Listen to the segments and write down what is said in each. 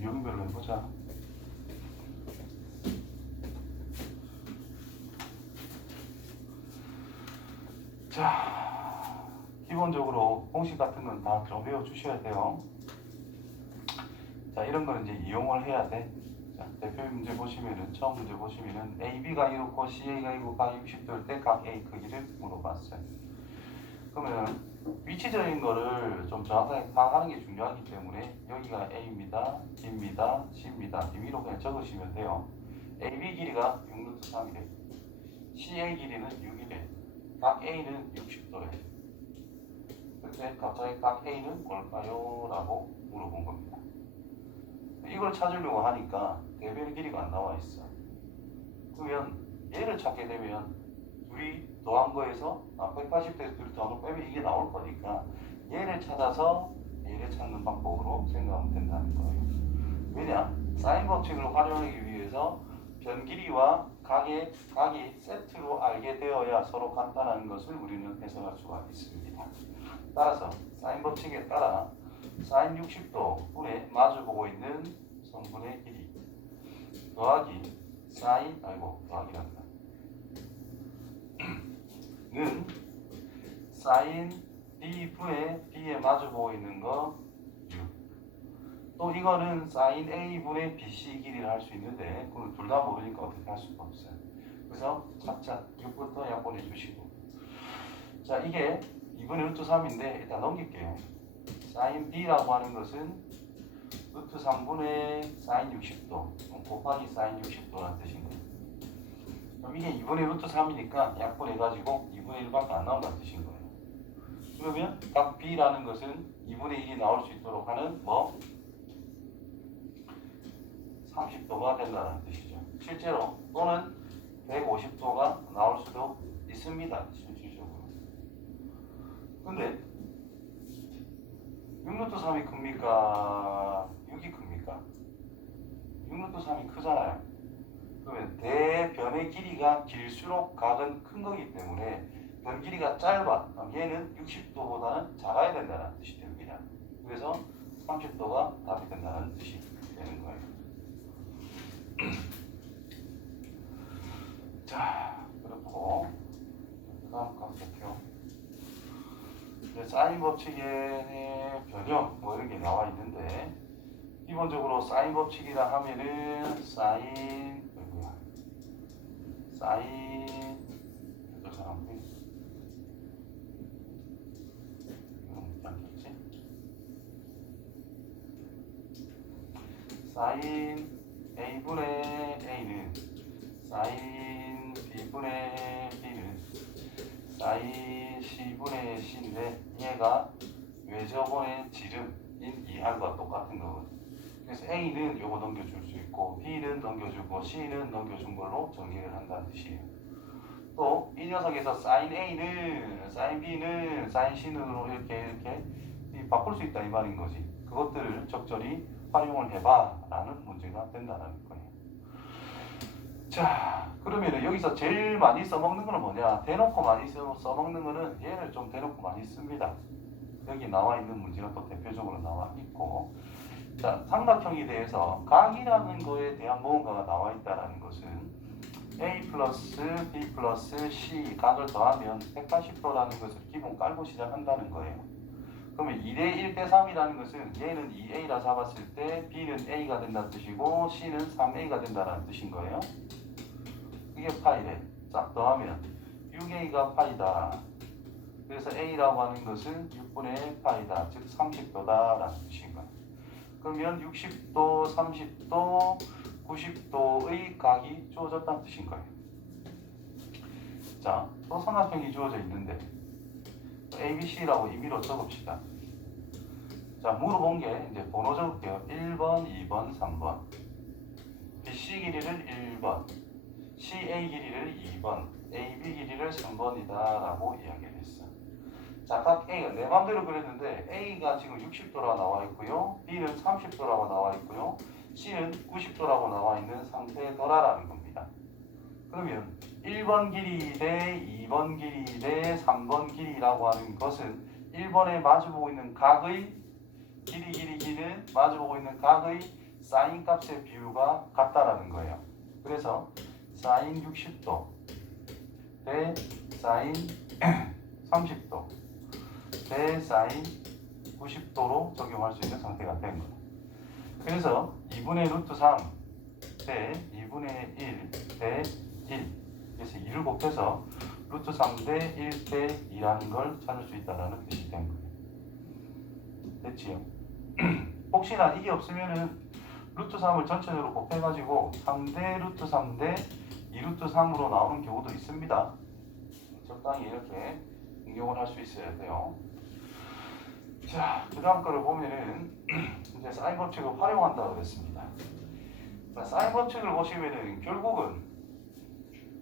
유형별로 해보자. 자, 기본적으로 공식 같은 건 다 좀 외워주셔야 돼요. 자, 이런 거는 이제 이용을 해야 돼. 자, 대표 문제 보시면은, 처음 문제 보시면은 AB가 이렇고 CA가 이고 각 60도일 때 각 A 크기를 물어봤어요. 그러면 위치적인 거를 좀 정확하게 파악하는 게 중요하기 때문에 여기가 A입니다, B입니다, C입니다. 위로 그냥 적으시면 돼요. AB 길이가 6루트3이래. CA 길이는 6이래. 각 A는 60도래. 그때 갑자기 각 A는 뭘까요? 라고 물어본 겁니다. 이걸 찾으려고 하니까 대변 길이가 안 나와 있어. 그러면 얘를 찾게 되면 둘이 더한 거에서 180대에서 둘이 더한 거 빼면 이게 나올 거니까 얘를 찾아서 얘를 찾는 방법으로 생각하면 된다는 거예요. 왜냐? 사인 법칙을 활용하기 위해서 변 길이와 각이 세트로 알게 되어야 서로 같다는 것을 우리는 해석할 수가 있습니다. 따라서 사인 법칙에 따라 사인 60도 분에 마주보고 있는 성분의 길이 더하기 더하기란다. 는 사인 B분의 B에 마주보고 있는 거 6. 또 이거는 사인 A분의 BC 길이를 할 수 있는데 그걸 둘 다 모르니까 어떻게 할 수가 없어요. 그래서 차차 6부터 약분해 주시고, 자, 이게 2분의 루트 3인데 일단 넘길게요. 사인 B라고 하는 것은 루트 3분의 사인 60도 곱하기 사인 60도라는 뜻인 거예요. 그럼 이게 2분의 루트 3이니까 약분해가지고 2분의 1밖에 안 나온다는 뜻인 거예요. 그러면 각 B라는 것은 2분의 1이 나올 수 있도록 하는 30도가 된다는 뜻이죠. 실제로 또는 150도가 나올 수도 있습니다. 실질적으로. 근데 6루트 3이 큽니까? 6이 큽니까? 6루트 3이 크잖아요. 그러면 대변의 길이가 길수록 각은 큰 거기 때문에 변 길이가 짧아. 그럼 얘는 60도보다는 작아야 된다는 뜻이 됩니다. 그래서 30도가 답이 된다는 뜻이 되는 거예요. 자, 그렇고 다음 각도표. 사인 법칙의 변형 이런 게 나와 있는데, 기본적으로 사인 법칙이라 하면은 사인 저 사람들이 않겠지? 사인 A분의 A는 사인 B분의 B는 사인 C분의 C인데 얘가 외접원의 지름인 이항과 똑같은 거거든요. 그래서 A는 요거 넘겨줄 수 있고 B는 넘겨주고 C는 넘겨준 걸로 정리를 한다는 뜻이에요. 또 이 녀석에서 사인 A는 사인 B는 사인 C는으로 이렇게 바꿀 수 있다 이 말인 거지. 그것들을 적절히 활용을 해봐 라는 문제가 된다는 거예요. 자, 그러면 여기서 제일 많이 써먹는 거는 뭐냐? 대놓고 많이 써먹는 거는 얘를 좀 대놓고 많이 씁니다. 여기 나와 있는 문제가 또 대표적으로 나와 있고, 자, 삼각형에 대해서 각이라는 거에 대한 무언가가 나와 있다는 것은 A 플러스 B 플러스 C 각을 더하면 180도라는 것을 기본 깔고 시작한다는 거예요. 그러면 2대 1대 3이라는 것은 얘는 2A라 잡았을 때 B는 A가 된다는 뜻이고 C는 3A가 된다는 뜻인 거예요. 이게 파이래. 싹 더하면 6A가 파이다. 그래서 A라고 하는 것은 6분의 파이다. 즉 30도다 라는 뜻인 거예요. 그러면 60도, 30도, 90도의 각이 주어졌다는 뜻인 거예요. 자, 또 삼각형이 주어져 있는데 ABC라고 임의로 적읍시다. 자, 물어본 게 이제 번호 적을게요. 1번, 2번, 3번. BC 길이를 1번, CA 길이를 2번, AB 길이를 3번이다 라고 이야기를 했어. 자, 각 A가 내 맘대로 그랬는데 A가 지금 60도라고 나와 있고요, B는 30도라고 나와 있고요, C는 90도라고 나와 있는 상태더라라는 겁니다. 그러면 1번 길이 대 2번 길이 대 3번 길이라고 하는 것은 1번에 마주보고 있는 각의 길이는 마주보고 있는 각의 사인 값의 비율과 같다라는 거예요. 그래서 사인 60도 대 사인 30도 대 사인 90도로 적용할 수 있는 상태가 된 거예요. 그래서 2분의 루트 3 대 2분의 1 대 1, 그래서 2를 곱해서 루트 3 대 1 대 2라는 걸 찾을 수 있다는 뜻이 된 거예요. 됐지요? 혹시나 이게 없으면은 루트 3을 전체적으로 곱해가지고 3대 루트 3대 2루트 3으로 나오는 경우도 있습니다. 적당히 이렇게 응용을 할 수 있어야 돼요. 자, 그 다음 거를 보면은 이제 사인 법칙을 활용한다고 그랬습니다. 자, 사인 법칙을 보시면은 결국은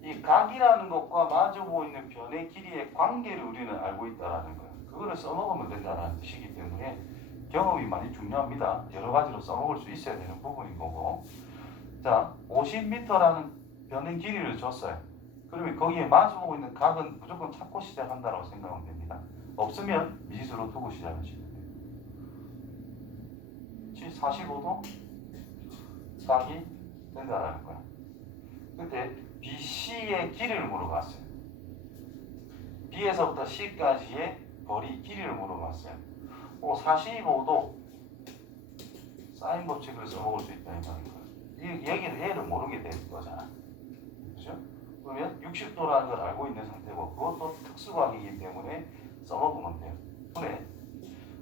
이 각이라는 것과 마주보고 있는 변의 길이의 관계를 우리는 알고 있다라는 거예요. 그거를 써먹으면 된다는 뜻이기 때문에 경험이 많이 중요합니다. 여러 가지로 써먹을 수 있어야 되는 부분인 거고. 자, 50m라는 변의 길이를 줬어요. 그러면 거기에 마주보고 있는 각은 무조건 찾고 시작한다고 생각하면 됩니다. 없으면 미지수로 두고 시작하시면 돼요. 45도 각이 된다라는 거야. 그때 BC의 길이를 물어봤어요. B에서부터 C까지의 거리 길이를 물어봤어요. 45도 사인 법칙을 써먹을 수 있다 이 말이에요. 얘기는 얘를 모르게 될 거잖아. 그죠? 그러면 60도라는 걸 알고 있는 상태고 그것도 특수각이기 때문에 써먹으면 돼요. 분의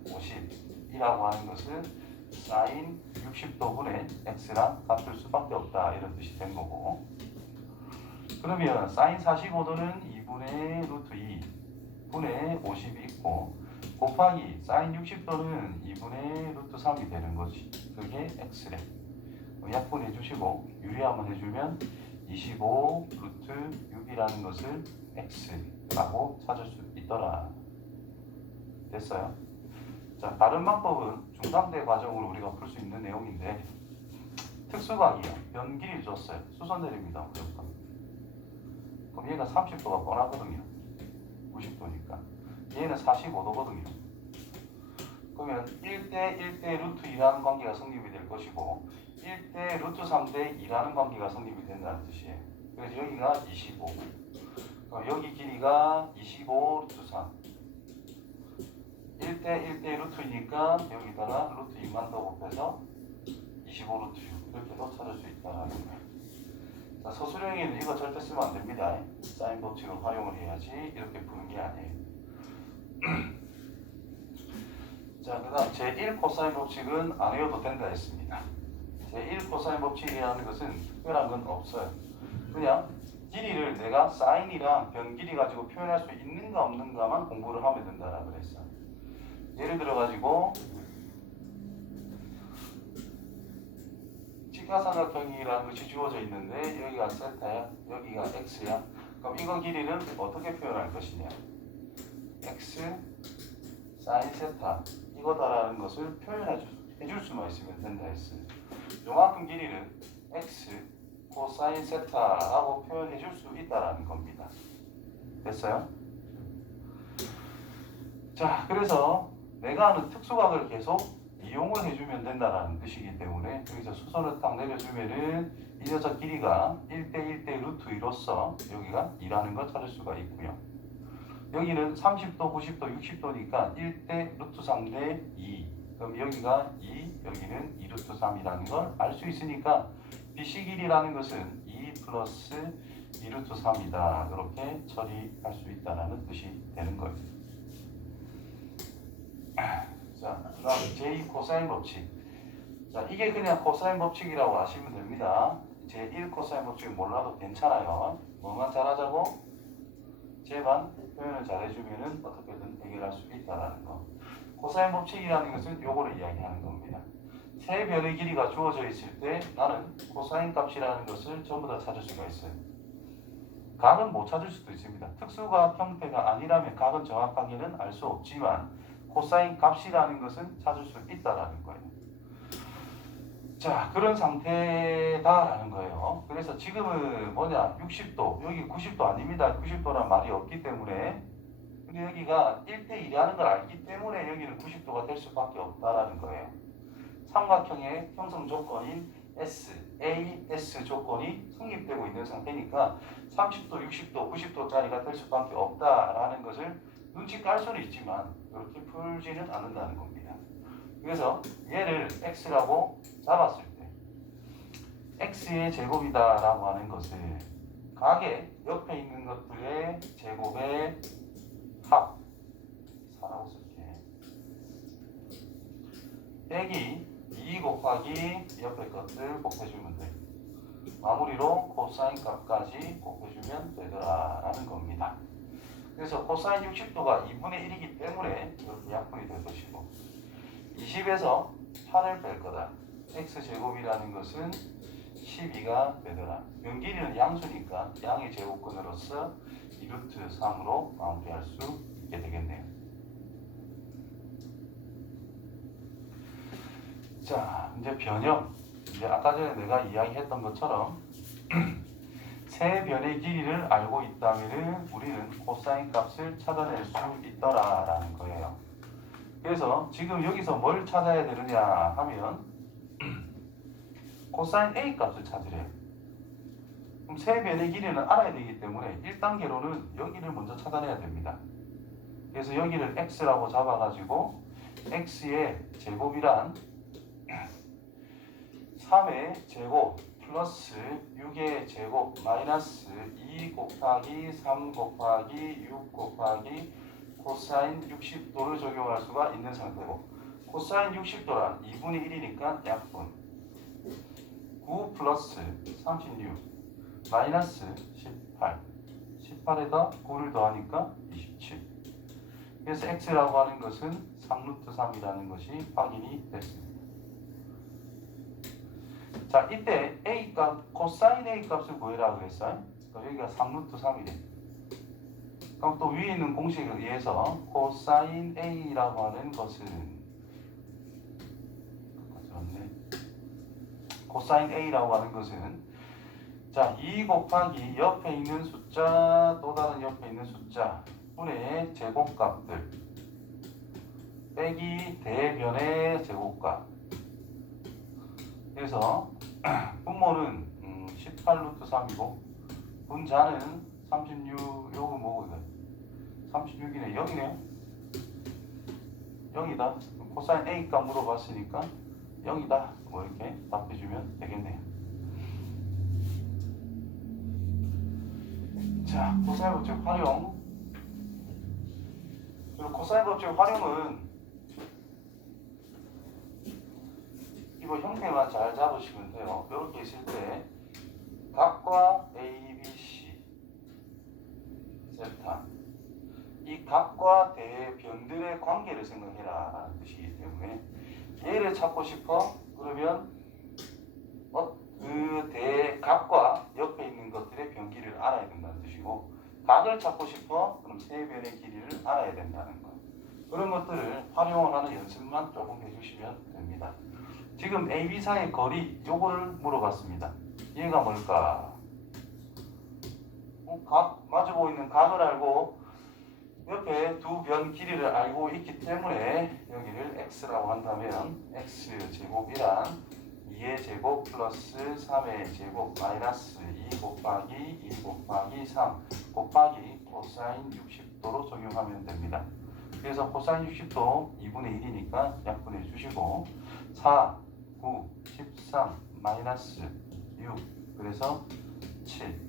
50이라고 하는 것은 사인 60도분의 x랑 같을 수밖에 없다 이런 뜻이 된 거고. 그러면 사인 45도는 2분의 루트 2 분의 50이 있고 곱하기 사인 60도는 2분의 루트 3이 되는 거지. 그게 x래. 약분해 주시고 유리함을 해주면 25 루트 6이라는 것을 x라고 찾을 수 있더라. 됐어요? 자, 다른 방법은 중3대 과정으로 우리가 풀 수 있는 내용인데 특수각이요. 변길이 줬어요. 수선 내립니다. 무조건. 그럼 얘가 30도가 뻔하거든요. 90도니까. 얘는 45도거든요. 그러면 1대 1대 루트 2라는 관계가 성립이 될 것이고 1대 루트 3대 2라는 관계가 성립이 된다는 뜻이에요. 그래서 여기가 25. 그럼 여기 길이가 25 루트 3. 1대 1대 루트이니까 여기다가 루트 2만 더 곱해서 25 루트 6 이렇게도 찾을 수 있다는 거예요. 자, 서술형에는 이거 절대 쓰면 안 됩니다. 사인 법칙을 활용을 해야지 이렇게 푸는 게 아니에요. 자, 그 다음 제1 코사인 법칙은 안 외워도 된다 했습니다. 제1 코사인 법칙이라는 것은 특별한 건 없어요. 그냥 길이를 내가 사인이랑 변 길이 가지고 표현할 수 있는가 없는가만 공부를 하면 된다라고 그랬어요. 예를 들어 가지고 직각삼각형이라는 것이 주어져 있는데 여기가 세타야, 여기가 x야. 그럼 이거 길이는 어떻게 표현할 것이냐? x 사인 세타 이거다라는 것을 표현해줄 수만 있으면 된다 했어요. 요만큼 길이는 x 코사인 세타라고 표현해줄 수 있다라는 겁니다. 됐어요? 자, 그래서 내가 하는 특수각을 계속 이용을 해주면 된다라는 뜻이기 때문에 여기서 수선을 딱 내려주면은 이 녀석 길이가 1대 1대 루트 2로서 여기가 2라는 걸 찾을 수가 있고요. 여기는 30도, 90도, 60도니까 1대 루트 3대 2. 그럼 여기가 2, 여기는 2 루트 3이라는 걸 알 수 있으니까 BC 길이라는 것은 2 플러스 2 루트 3이다. 이렇게 처리할 수 있다는 뜻이 되는 거예요. 자, 그 다음 제2 코사인 법칙. 자, 이게 그냥 코사인 법칙이라고 아시면 됩니다. 제1 코사인 법칙 몰라도 괜찮아요. 뭐만 잘하자고? 제만 표현을 잘해주면은 어떻게든 해결할 수 있다라는 거. 코사인 법칙이라는 것은 요거를 이야기하는 겁니다. 세 변의 길이가 주어져 있을 때 나는 코사인 값이라는 것을 전부 다 찾을 수가 있어요. 각은 못 찾을 수도 있습니다. 특수각 형태가 아니라면 각은 정확하게는 알 수 없지만 코사인 값이라는 것은 찾을 수 있다라는 거예요. 자, 그런 상태다라는 거예요. 그래서 지금은 뭐냐, 60도, 여기 90도 아닙니다. 90도란 말이 없기 때문에. 근데 여기가 1대 1이라는 걸 알기 때문에 여기는 90도가 될 수밖에 없다라는 거예요. 삼각형의 형성 조건인 SAS 조건이 성립되고 있는 상태니까 30도, 60도, 90도짜리가 될 수밖에 없다라는 것을 눈치 깔 수는 있지만 이렇게 풀지는 않는다는 겁니다. 그래서 얘를 x라고 잡았을 때 x의 제곱이다라고 하는 것을 각의 옆에 있는 것들의 제곱의 합 4라고 쓸게. 빼기 2 곱하기 옆에 것들 곱해주면 돼. 마무리로 코사인 값까지 곱해주면 되더라라는 겁니다. 그래서 코사인 60도가 2분의 1이기 때문에 이렇게 약분이 될 것이고 20에서 8을 뺄 거다. x제곱이라는 것은 12가 되더라. 면 길이는 양수니까 양의 제곱근으로서 2루트 3으로 마무리할 수 있게 되겠네요. 자, 이제 변형. 이제 아까 전에 내가 이야기했던 것처럼 세 변의 길이를 알고 있다면 우리는 코사인 값을 찾아낼 수 있더라라는 거예요. 그래서 지금 여기서 뭘 찾아야 되느냐 하면 코사인 A 값을 찾으래요. 그럼 세 변의 길이는 알아야 되기 때문에 1단계로는 여기를 먼저 찾아내야 됩니다. 그래서 여기를 x라고 잡아가지고 x의 제곱이란 3의 제곱 플러스 6의 제곱 마이너스 2 곱하기 3 곱하기 6 곱하기 코사인 60도를 적용할 수가 있는 상태고 코사인 60도란 2분의 1이니까 약분 9 플러스 36 마이너스 18 18에다 9를 더하니까 27 그래서 x라고 하는 것은 3루트 3이라는 것이 확인이 됐습니다. 자, 이때 A 값, 코사인 A 값을 구해라 그랬어요. 여기가 3루트 3이래. 그럼 또 위에 있는 공식에 의해서 코사인 A라고 하는 것은 코사인 A라고 하는 것은 자, 2 곱하기 옆에 있는 숫자 또 다른 옆에 있는 숫자 분의 제곱값들 빼기 대변의 제곱값. 그래서 분모는 18루트 3이고 분자는 36 요거 뭐고 이거 36이네 0이네요. 0이다. 코사인 A 값 물어봤으니까 0이다. 뭐 이렇게 답해주면 되겠네요. 자, 코사인 법칙 활용. 그리고 코사인 법칙 활용은 이거 형태만 잘 잡으시면 돼요. 이렇게 있을 때 각과 A, B, C 세타 이 각과 대변들의 관계를 생각해라 라는 뜻이기 때문에 얘를 찾고 싶어 그러면 그 대각과 옆에 있는 것들의 변기를 알아야 된다는 뜻이고 각을 찾고 싶어 그럼 세 변의 길이를 알아야 된다는 거. 그런 것들을 활용을 하는 연습만 조금 해주시면 됩니다. 지금 A, B 사이의 거리 요거를 물어봤습니다. 얘가 뭘까? 마주보고 있는 각을 알고 옆에 두 변 길이를 알고 있기 때문에 여기를 x라고 한다면 x제곱이란 2의 제곱 플러스 3의 제곱 마이너스 2 곱하기 2 곱하기 3 곱하기 코사인 60도로 적용하면 됩니다. 그래서 코사인 60도 2분의 1이니까 약분해 주시고 4, 9, 13, 마이너스 6 그래서 7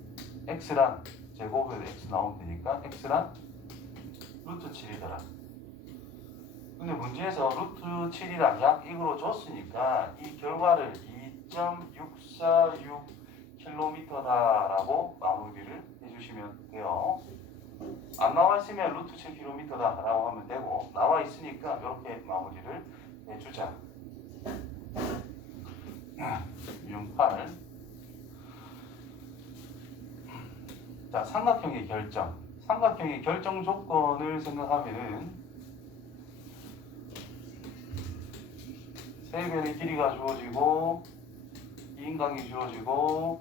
x란 제곱에서 x 나오면 되니까 x란 루트 7이더라. 근데 문제에서 루트 7이란 약 1으로 줬으니까 이 결과를 2.646km다라고 마무리를 해주시면 돼요. 안 나와 있으면 루트 7km다라고 하면 되고 나와 있으니까 이렇게 마무리를 해주자. 유형 8. 자, 삼각형의 결정. 삼각형의 결정 조건을 생각하면은 세 변의 길이가 주어지고 이 인각이 주어지고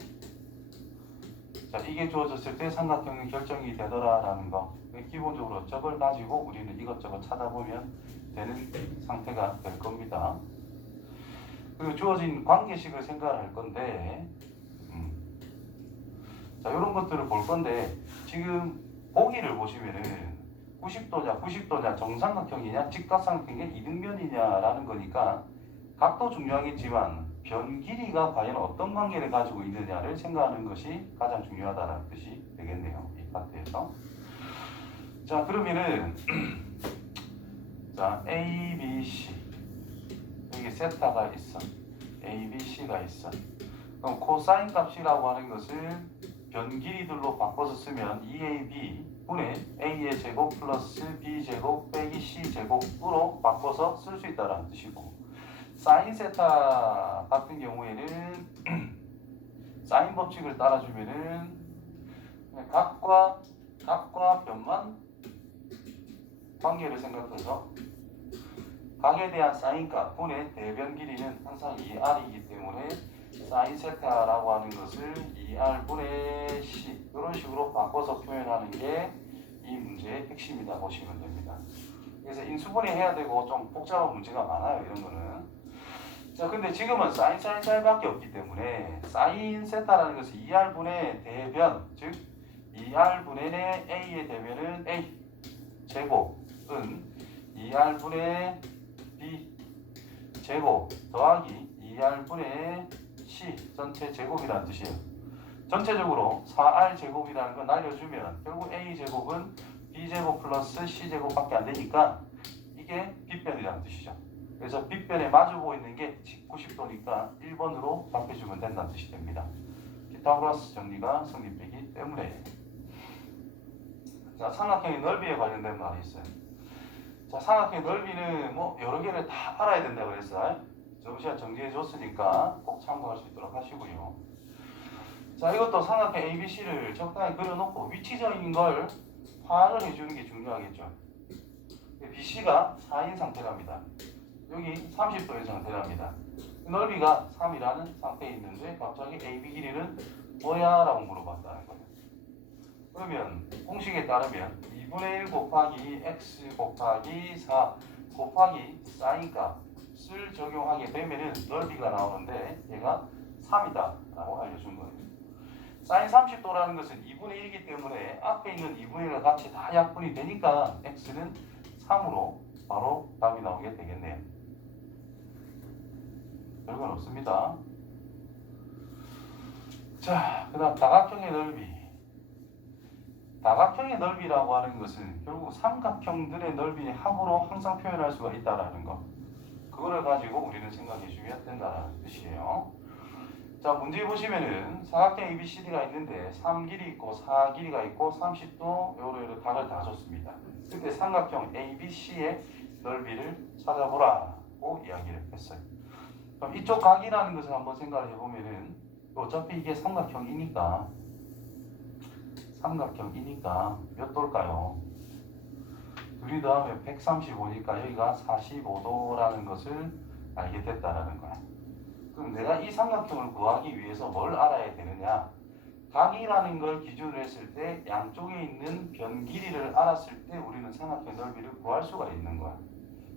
자, 이게 주어졌을 때 삼각형의 결정이 되더라라는 거. 기본적으로 저걸 가지고 우리는 이것저것 찾아보면 되는 상태가 될 겁니다. 그리고 주어진 관계식을 생각을 할 건데 자, 이런 것들을 볼 건데 지금 보기를 보시면은 90도냐 정삼각형이냐 직각삼각형이 이등변이냐라는 거니까 각도 중요하겠지만 변 길이가 과연 어떤 관계를 가지고 있느냐를 생각하는 것이 가장 중요하다는 뜻이 되겠네요. 이 파트에서. 자, 그러면은 자, A, B, C 여기 세타가 있어. A, B, C가 있어. 그럼 코사인 값이라고 하는 것을 변 길이들로 바꿔서 쓰면 2AB 분의 A의 제곱 플러스 B제곱 빼기 C제곱으로 바꿔서 쓸 수 있다는 뜻이고, 사인 세타 같은 경우에는 사인 법칙을 따라주면은 각과 변만 관계를 생각해서 각에 대한 사인값 분의 대변 길이는 항상 2R이기 때문에 사인 세타라고 하는 것을 2R 분의 C 이런 식으로 바꿔서 표현하는 게 이 문제의 핵심이다 보시면 됩니다. 그래서 인수분해 해야 되고 좀 복잡한 문제가 많아요. 이런 거는. 자, 근데 지금은 사인밖에 없기 때문에 사인 세타라는 것은 2R분의 대변, 즉 2R분의 A의 대변은 A 제곱은 2R분의 B 제곱 더하기 2R분의 C 전체 제곱이라는 뜻이에요. 전체적으로 4R 제곱이라는 걸 날려주면 결국 A 제곱은 B 제곱 플러스 C 제곱밖에 안 되니까 이게 빗변이라는 뜻이죠. 그래서 빗변에 마주보고 있는 게 90도니까 1번으로 답해주면 된다는 뜻이 됩니다. 피타고라스 정리가 성립되기 때문에. 자, 삼각형의 넓이에 관련된 말이 있어요. 자, 삼각형의 넓이는 뭐 여러 개를 다 알아야 된다고 그랬어요. 저번시간 정리해 줬으니까 꼭 참고할 수 있도록 하시고요. 자, 이것도 삼각형 ABC를 적당히 그려놓고 위치적인 걸 파악을 해주는 게 중요하겠죠. BC가 4인 상태랍니다. 여기 30도인 상태랍니다. 넓이가 3이라는 상태에 있는데 갑자기 AB 길이는 뭐야? 라고 물어봤다는 거예요. 그러면 공식에 따르면 2분의 1 곱하기 x 곱하기 4 곱하기 사인 값을 적용하게 되면은 넓이가 나오는데 얘가 3이다 라고 알려준 거예요. 사인 30도라는 것은 2분의 1이기 때문에 앞에 있는 2분의 1과 같이 다 약분이 되니까 x는 3으로 바로 답이 나오게 되겠네요. 별건 없습니다. 자, 그 다음 다각형의 넓이. 다각형의 넓이라고 하는 것은 결국 삼각형들의 넓이의 합으로 항상 표현할 수가 있다는 거. 그거를 가지고 우리는 생각해 주면 된다는 뜻이에요. 자, 문제 보시면은 사각형 ABCD가 있는데 3 길이 있고 4 길이가 있고 30도 요로 각을 다 줬습니다. 그때 삼각형 ABC의 넓이를 찾아보라고 이야기를 했어요. 그럼 이쪽 각이라는 것을 한번 생각을 해보면은 어차피 이게 삼각형이니까 몇 도일까요? 둘이 더하면 135니까 여기가 45도라는 것을 알게 됐다라는 거야. 그럼 내가 이 삼각형을 구하기 위해서 뭘 알아야 되느냐? 각이라는 걸 기준으로 했을 때 양쪽에 있는 변 길이를 알았을 때 우리는 삼각형 넓이를 구할 수가 있는 거야.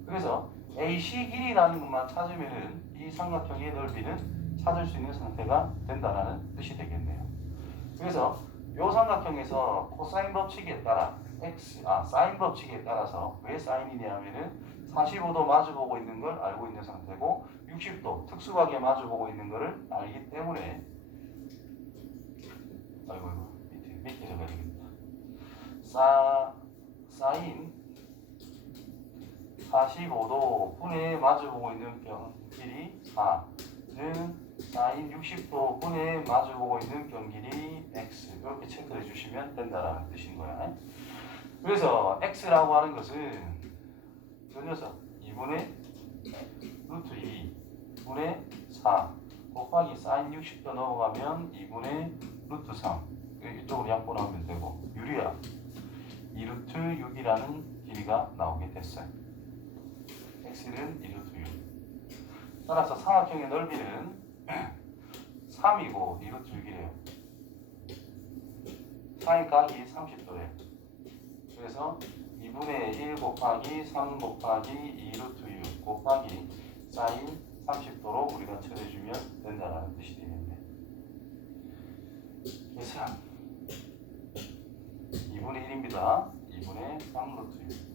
그래서 AC 길이라는 것만 찾으면은 이 삼각형의 넓이는 찾을 수 있는 상태가 된다라는 뜻이 되겠네요. 그래서 이 삼각형에서 코사인 법칙에 따라 사인 법칙에 따라서 왜 사인이냐 하면은 45도 마주보고 있는 걸 알고 있는 상태고 60도 특수하게 마주보고 있는 것을 알기 때문에 밑에 적어야 되겠다. 사인 45도 분에 마주보고 있는 변 길이 4는 사인 60도 분에 마주보고 있는 변 길이 x 이렇게 체크해 주시면 된다라는 뜻인 거야. 그래서 x라고 하는 것은 저 녀석 2분의 루트 2 분의 4 곱하기 사인 60도 넘어가면 2분의 루트 3 이쪽으로 약분하면 되고 유리야 2루트 6이라는 길이가 나오게 됐어요. x는 2루트 6. 따라서 삼각형의 넓이는 3이고 2루트 6이래요. 사인 각이 30도래요. 그래서 2분의 1 곱하기 3 곱하기 2루트 6 곱하기 사인 30도로 우리가 처리해주면 된다는 뜻이 되겠네. 그래서 2분의 1입니다. 2분의 3루트.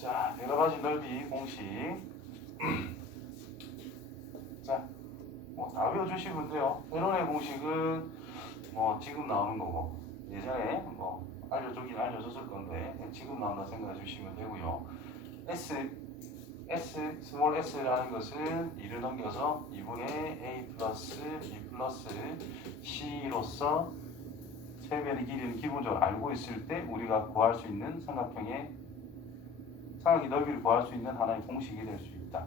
자, 여러가지 넓이 공식. 자, 뭐 다 외워주시면 돼요. 회론의 공식은 뭐 지금 나오는 거고, 예전에 뭐 알려주긴 알려줬을 건데 지금 나온다 생각해 주시면 되고요. 스몰 s라는 것은 2를 넘겨서 2분의 a 플러스 b 플러스 c로서 세변의 길이는 기본적으로 알고 있을 때 우리가 구할 수 있는 삼각형의 넓이를 구할 수 있는 하나의 공식이 될 수 있다.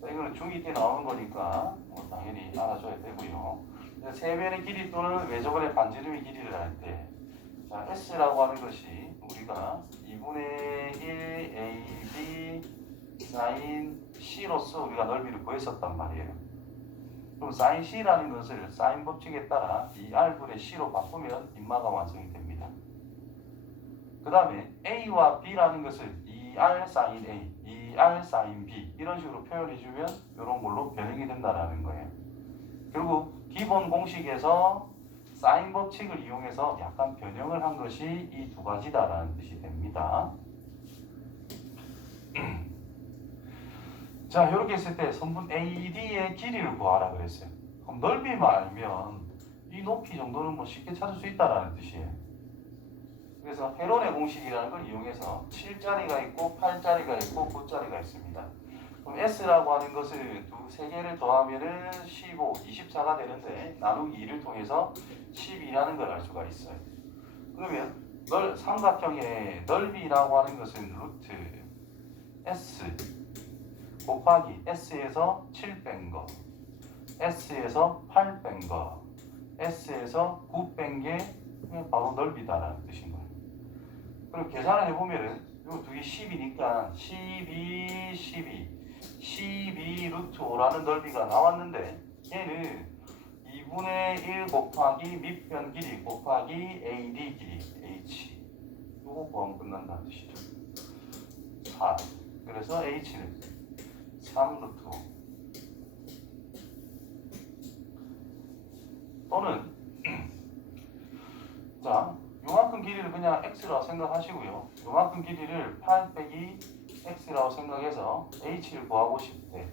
자, 이거는 중2 때 나오는 거니까 뭐 당연히 알아줘야 되고요. 세변의 길이 또는 외접원의 반지름의 길이를 할 때, 자, s라고 하는 것이 우리가 2분의 1 ab sin c로서 우리가 넓이를 구했었단 말이에요. 그럼 sin c라는 것을 sin 법칙에 따라 2r분의 c로 바꾸면 인마가 완성이 됩니다. 그 다음에 a와 b라는 것을 2r sin a, 2r sin b 이런 식으로 표현해주면 이런 걸로 변형이 된다는 거예요. 결국 기본 공식에서 사인 법칙을 이용해서 약간 변형을 한 것이 이 두 가지다라는 뜻이 됩니다. 자, 이렇게 했을 때 선분 AD의 길이를 구하라 그랬어요. 그럼 넓이만 알면 이 높이 정도는 뭐 쉽게 찾을 수 있다라는 뜻이에요. 그래서 헤론의 공식이라는 걸 이용해서 7자리가 있고 8자리가 있고 9자리가 있습니다. 그럼 S라고 하는 것을 세 개를 더하면은 15, 24가 되는데 나누기 2를 통해서 12라는 걸 알 수가 있어요. 그러면 삼각형의 넓이라고 하는 것은 루트 S 곱하기 S에서 7 뺀 거, S에서 8 뺀 거, S에서 9 뺀 게 바로 넓이다라는 뜻인 거예요. 그럼 계산을 해보면은 이 두 개 10이니까 12 루트 5라는 넓이가 나왔는데 얘는 2분의 1 곱하기 밑변 길이 곱하기 AD 길이 H 요거 구하면 끝난다는 뜻이죠. 4. 그래서 H는 3 루트 5 또는 자, 요만큼 길이를 그냥 X라고 생각하시고요. 요만큼 길이를 8 빼기 X라고 생각해서 H를 구하고 싶대.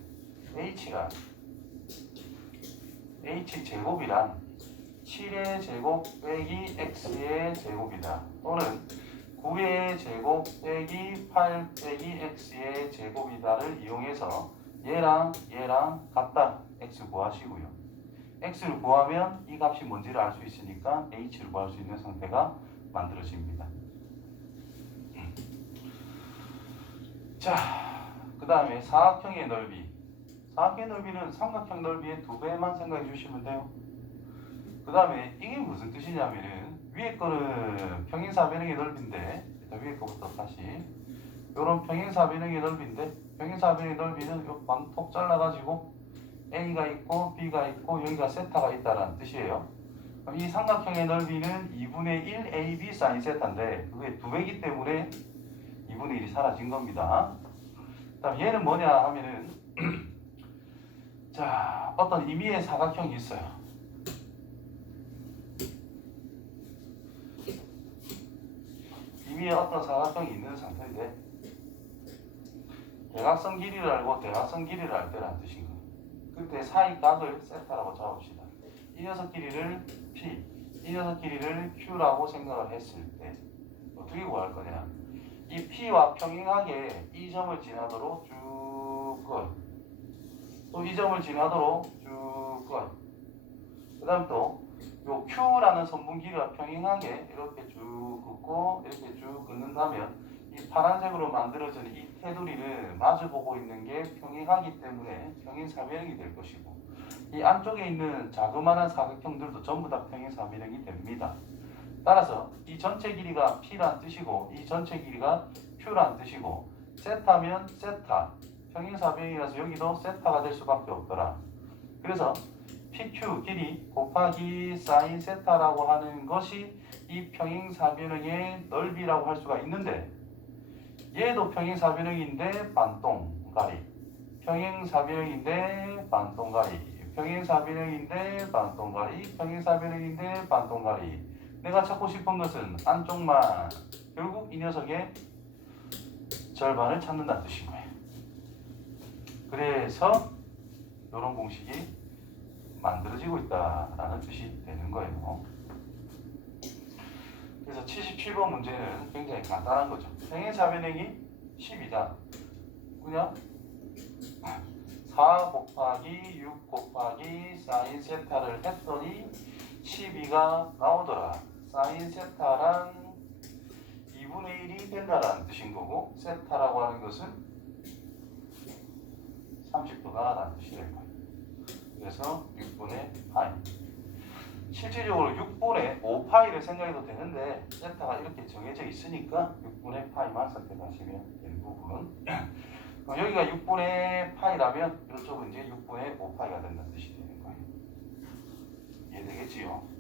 H제곱이란 7의 제곱 빼기 X의 제곱이다. 또는 9의 제곱 빼기 8 빼기 X의 제곱이다를 이용해서 얘랑 같다. X 구하시고요. X를 구하면 이 값이 뭔지를 알 수 있으니까 H를 구할 수 있는 상태가 만들어집니다. 자, 그 다음에 사각형의 넓이. 사각형의 넓이는 삼각형 넓이의 2배만 생각해 주시면 돼요. 그 다음에 이게 무슨 뜻이냐면은 위에 거는 평행사변형의 넓이인데 일단 위에 거부터 다시 요런 평행사변형의 넓이인데 평행사변형의 넓이는 요 반톡 잘라가지고 A가 있고 B가 있고 여기가 세타가 있다는 뜻이에요. 그럼 이 삼각형의 넓이는 2분의 1 AB sin 세타인데 그게 2배이기 때문에 2분의 1이 사라진 겁니다. 그 다음 얘는 뭐냐 하면은 자, 어떤 임의의 사각형이 있어요. 임의의 어떤 사각형이 있는 상태인데 대각선 길이를 알고 대각선 길이를 알 때라는 뜻인 거예요. 그때 사이 각을 세타라고 잡읍시다. 이 녀석 길이를 P, 이 녀석 길이를 Q라고 생각을 했을 때 어떻게 구할 거냐? 이 P와 평행하게 이 점을 지나도록 쭉 걸. 또 이 점을 지나도록 쭉 걸. 그 다음 또 요 Q라는 선분 길이와 평행하게 이렇게 쭉 긋고 이렇게 쭉 긋는다면 이 파란색으로 만들어진 이 테두리를 마주보고 있는 게 평행하기 때문에 평행사변형이 될 것이고 이 안쪽에 있는 자그마한 사각형들도 전부 다 평행사변형이 됩니다. 따라서 이 전체 길이가 P란 뜻이고 이 전체 길이가 Q란 뜻이고 세타면 세타 평행사변형이라서 여기도 세타가 될 수밖에 없더라. 그래서 PQ 길이 곱하기 사인 세타라고 하는 것이 이 평행사변형의 넓이라고 할 수가 있는데 얘도 평행사변형인데 반동가리 평행사변형인데 반동가리 평행사변형인데 반동가리 평행사변형인데 반동가리 내가 찾고 싶은 것은 안쪽만 결국 이 녀석의 절반을 찾는다는 뜻인 거예요. 그래서 이런 공식이 만들어지고 있다라는 뜻이 되는 거예요. 그래서 77번 문제는 굉장히 간단한 거죠. 평행사변형이 10이다. 그냥 4 곱하기 6 곱하기 사인 세타를 했더니 12가 나오더라. 사인 세타란 2분의 1이 된다라는 뜻인 거고 세타라고 하는 것은 30도다 라는 뜻이 될 거예요. 그래서 6분의 파이. 실질적으로 6분의 5파이를 생각해도 되는데 세타가 이렇게 정해져 있으니까 6분의 파이만 선택하시면 되는 부분. 여기가 6분의 파이라면 이쪽은 이제 6분의 5파이가 된다는 뜻이 되는 거예요. 이해되겠지요?